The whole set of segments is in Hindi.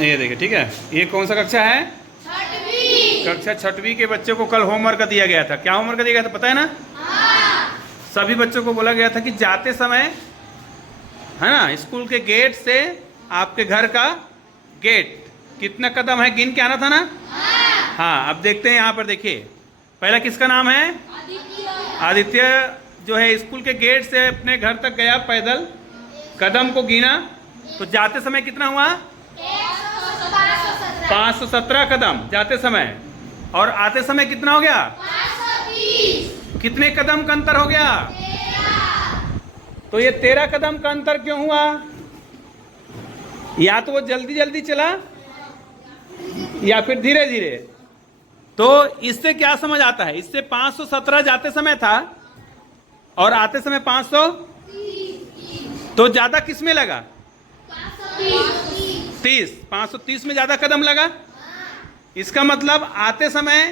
ये देखिए, ठीक है। ये कौन सा कक्षा है? छठवीं। कक्षा छठवीं के बच्चों को कल होमवर्क दिया गया था। क्या होमवर्क दिया गया था पता है ना? हाँ। सभी बच्चों को बोला गया था कि जाते समय, है ना, स्कूल के गेट से आपके घर का गेट कितना कदम है गिन के आना था ना? हाँ। अब देखते हैं यहाँ पर, देखिए पहला किसका नाम है? आदित्य जो है स्कूल के गेट से अपने घर तक गया पैदल, कदम को गिना तो जाते समय कितना हुआ? 517 कदम जाते समय। और आते समय कितना हो गया? 530। कितने कदम का अंतर हो गया? तो ये 13 कदम का अंतर क्यों हुआ? या तो वो जल्दी जल्दी चला या फिर धीरे धीरे। तो इससे क्या समझ आता है? इससे 517 जाते समय था और आते समय 500, तो ज्यादा किस में लगा? 30। 530 में ज्यादा कदम लगा। इसका मतलब आते समय,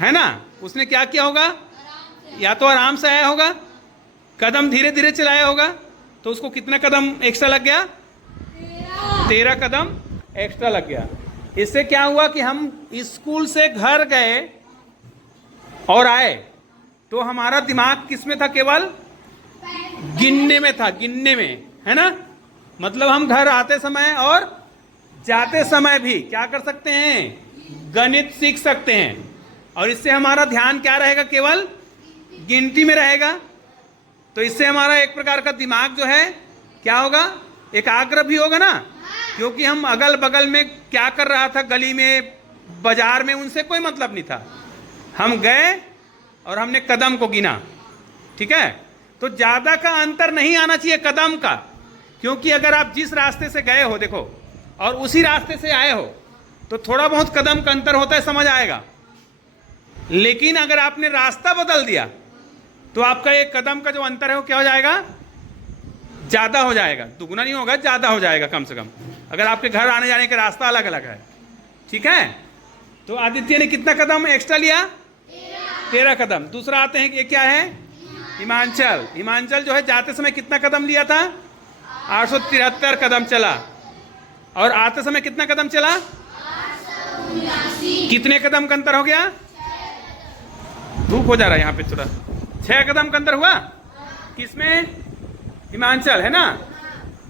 है ना, उसने क्या किया होगा? या तो आराम से आया होगा, कदम धीरे धीरे चलाया होगा, तो उसको कितना कदम एक्स्ट्रा लग गया? 13 कदम एक्स्ट्रा लग गया। इससे क्या हुआ कि हम स्कूल से घर गए और आए तो हमारा दिमाग किस में था? केवल गिनने में था, गिनने में, है ना। मतलब हम घर आते समय और जाते समय भी क्या कर सकते हैं? गणित सीख सकते हैं। और इससे हमारा ध्यान क्या रहेगा? केवल गिनती में रहेगा। तो इससे हमारा एक प्रकार का दिमाग जो है क्या होगा? एकाग्र भी होगा ना, क्योंकि हम अगल बगल में क्या कर रहा था, गली में, बाजार में, उनसे कोई मतलब नहीं था। हम गए और हमने कदम को गिना, ठीक है। तो ज्यादा का अंतर नहीं आना चाहिए कदम का, क्योंकि अगर आप जिस रास्ते से गए हो, देखो, और उसी रास्ते से आए हो तो थोड़ा बहुत कदम का अंतर होता है, समझ आएगा। लेकिन अगर आपने रास्ता बदल दिया तो आपका एक कदम का जो अंतर है वो क्या हो जाएगा? ज्यादा हो जाएगा। दुगुना नहीं होगा, ज्यादा हो जाएगा कम से कम, अगर आपके घर आने जाने का रास्ता अलग अलग है, ठीक है। तो आदित्य ने कितना कदम एक्स्ट्रा लिया? 13 कदम। दूसरा आते हैं, ये क्या है? हिमांचल। हिमांचल जो है जाते समय कितना कदम लिया था? 873 कदम चला। और आते समय कितना कदम चला? कितने कदम का अंतर हो गया? धूप हो जा रहा है यहाँ पे थोड़ा। 6 कदम का अंतर हुआ। किसमें? हिमांचल, है ना।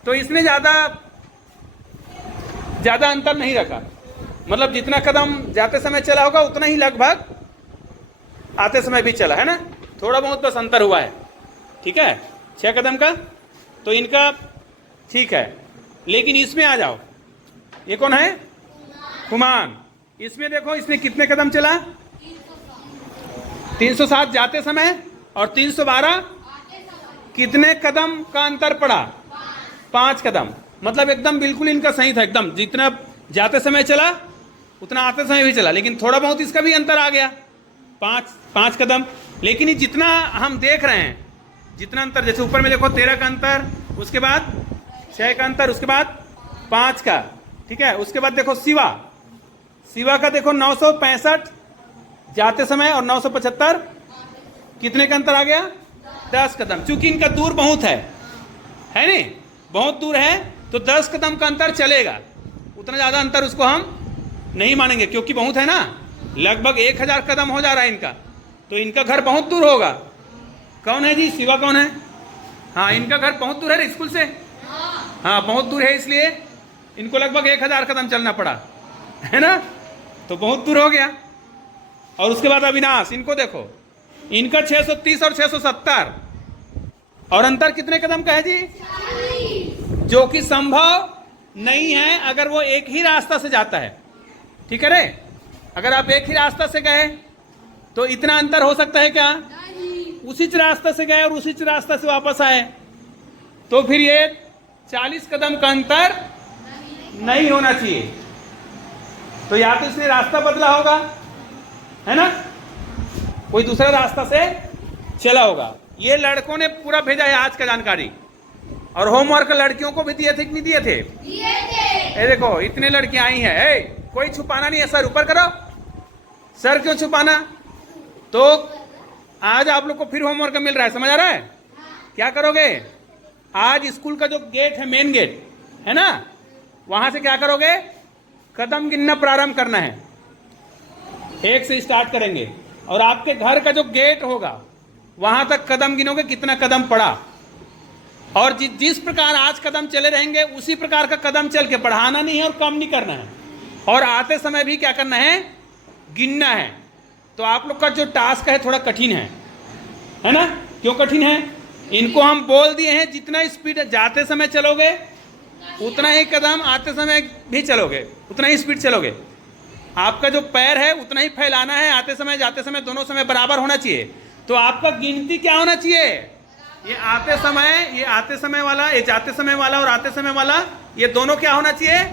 तो इसने ज्यादा अंतर नहीं रखा, मतलब जितना कदम जाते समय चला होगा उतना ही लगभग आते समय भी चला, है ना। थोड़ा बहुत बस अंतर हुआ है, ठीक है, 6 कदम का। तो इनका ठीक है। लेकिन इसमें आ जाओ, ये कौन है? हुमान। इसमें देखो, इसने कितने कदम चला? 307 जाते समय और 312 कितने कदम का अंतर पड़ा? 5 कदम। मतलब एकदम बिल्कुल इनका सही था, एकदम जितना जाते समय चला उतना आते समय भी चला। लेकिन थोड़ा बहुत इसका भी अंतर आ गया, 5 कदम। लेकिन ये जितना हम देख रहे हैं, जितना अंतर, जैसे ऊपर में देखो 13 का अंतर, उसके बाद 6 का अंतर, उसके बाद 5 का, ठीक है। उसके बाद देखो शिवा का देखो 965 जाते समय और 975 कितने का अंतर आ गया? 10 कदम। चूंकि इनका दूर बहुत है नहीं, बहुत दूर है, तो 10 कदम का अंतर चलेगा। उतना ज्यादा अंतर उसको हम नहीं मानेंगे, क्योंकि बहुत है ना, लगभग 1000 कदम हो जा रहा है इनका। तो इनका घर बहुत दूर होगा। कौन है जी? शिवा कौन है? हाँ, इनका घर बहुत दूर है स्कूल से। हाँ, बहुत दूर है, इसलिए इनको लगभग 1000 कदम चलना पड़ा, है ना। तो बहुत दूर हो गया। और उसके बाद अविनाश, इनको देखो, इनका 630 और 670, और अंतर कितने कदम का है जी? जो कि संभव नहीं है अगर वो एक ही रास्ता से जाता है, ठीक है रे। अगर आप एक ही रास्ता से गए तो इतना अंतर हो सकता है क्या? उसी रास्ता से गए और उसी रास्ता से वापस आए, तो फिर ये 40 कदम का अंतर नहीं होना चाहिए। तो या तो इसने रास्ता बदला होगा, है ना, कोई दूसरा रास्ता से चला होगा। ये लड़कों ने पूरा भेजा है आज का जानकारी। और होमवर्क लड़कियों को भी दिए थे कि नहीं दिए थे? ये देखो, इतने लड़कियां आई हैं। कोई छुपाना नहीं है, सर ऊपर करो। सर क्यों छुपाना? तो आज आप लोग को फिर होमवर्क मिल रहा है, समझ आ रहा है? क्या करोगे? आज स्कूल का जो गेट है, मेन गेट है ना, वहां से क्या करोगे, कदम गिनना प्रारंभ करना है। 1 से स्टार्ट करेंगे और आपके घर का जो गेट होगा वहां तक कदम गिनोगे, कितना कदम पड़ा। और जिस प्रकार आज कदम चले रहेंगे उसी प्रकार का कदम चल के बढ़ाना नहीं है और कम नहीं करना है। और आते समय भी क्या करना है, गिनना है। तो आप लोग का जो टास्क है थोड़ा कठिन है ना। क्यों कठिन है, इनको हम बोल दिए हैं जितना स्पीड जाते समय चलोगे उतना ही कदम आते समय भी चलोगे, उतना ही स्पीड चलोगे। आपका जो पैर है उतना ही फैलाना है, आते समय जाते समय दोनों समय बराबर होना चाहिए। तो आपका गिनती क्या होना चाहिए, ये आते समय वाला, ये जाते समय वाला और आते समय वाला, ये दोनों क्या होना चाहिए,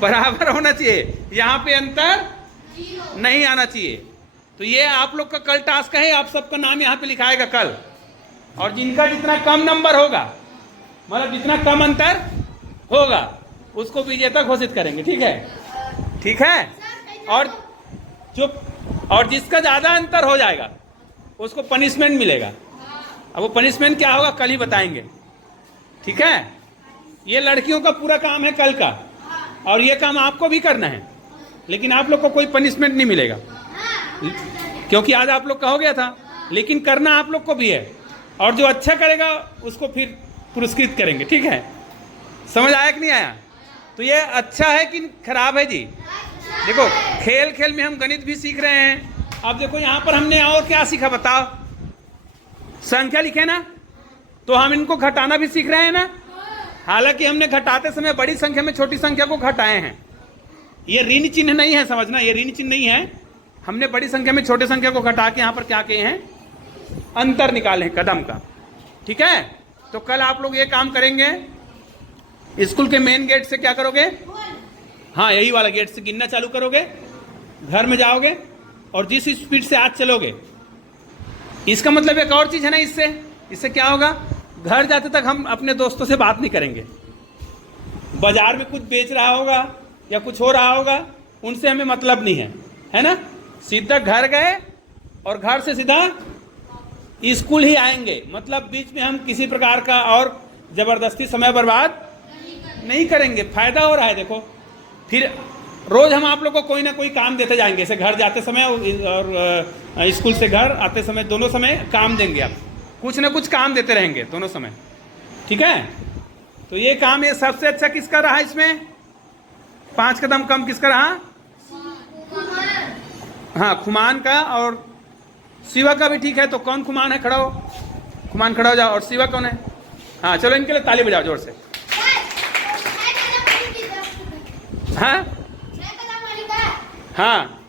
बराबर होना चाहिए। यहाँ पे अंतर नहीं आना चाहिए। तो ये आप लोग का कल टास्क है, आप सबका नाम यहाँ पे लिखाएगा कल। और जिनका जितना कम नंबर होगा, मतलब जितना कम अंतर होगा, उसको विजेता घोषित करेंगे। ठीक है, ठीक है। और जिसका ज्यादा अंतर हो जाएगा उसको पनिशमेंट मिलेगा। अब वो पनिशमेंट क्या होगा कल ही बताएंगे। ठीक है, ये लड़कियों का पूरा काम है कल का, और ये काम आपको भी करना है, लेकिन आप लोग को कोई पनिशमेंट नहीं मिलेगा क्योंकि आज आप लोग का हो गया था, लेकिन करना आप लोग को भी है। और जो अच्छा करेगा उसको फिर पुरस्कृत करेंगे। ठीक है, समझ आया कि नहीं आया। तो ये अच्छा है कि खराब है जी। देखो खेल खेल में हम गणित भी सीख रहे हैं। अब देखो यहाँ पर हमने और क्या सीखा बताओ, संख्या लिखे ना, तो हम इनको घटाना भी सीख रहे हैं ना। हालांकि हमने घटाते समय बड़ी संख्या में छोटी संख्या को घटाए हैं। ये ऋण चिन्ह नहीं है, समझना, ये ऋण चिन्ह नहीं है। हमने बड़ी संख्या में छोटे संख्या को घटा के यहाँ पर क्या किए हैं, अंतर निकाले हैं कदम का। ठीक है, तो कल आप लोग ये काम करेंगे। स्कूल के मेन गेट से क्या करोगे, हाँ यही वाला गेट से गिनना चालू करोगे, घर में जाओगे और जिस स्पीड से आज चलोगे, इसका मतलब एक और चीज है ना, इससे क्या होगा, घर जाते तक हम अपने दोस्तों से बात नहीं करेंगे। बाजार में कुछ बेच रहा होगा या कुछ हो रहा होगा, उनसे हमें मतलब नहीं है ना। सीधा घर गए और घर से सीधा स्कूल ही आएंगे। मतलब बीच में हम किसी प्रकार का और जबरदस्ती समय बर्बाद नहीं करेंगे। फायदा हो रहा है। देखो फिर रोज हम आप लोग को कोई ना कोई काम देते जाएंगे। जैसे घर जाते समय और स्कूल से घर आते समय, दोनों समय काम देंगे। आप कुछ ना कुछ काम देते रहेंगे दोनों समय। ठीक है, तो ये काम, ये सबसे अच्छा किसका रहा इसमें, 5 कदम कम किसका रहा, हाँ खुमान का। और शिवा का भी ठीक है। तो कौन खुमान है, खड़ा हो, खुमान खड़ा हो जाओ। और शिवा कौन है, हाँ चलो इनके लिए ताली बजाओ जोर से। हाँ हाँ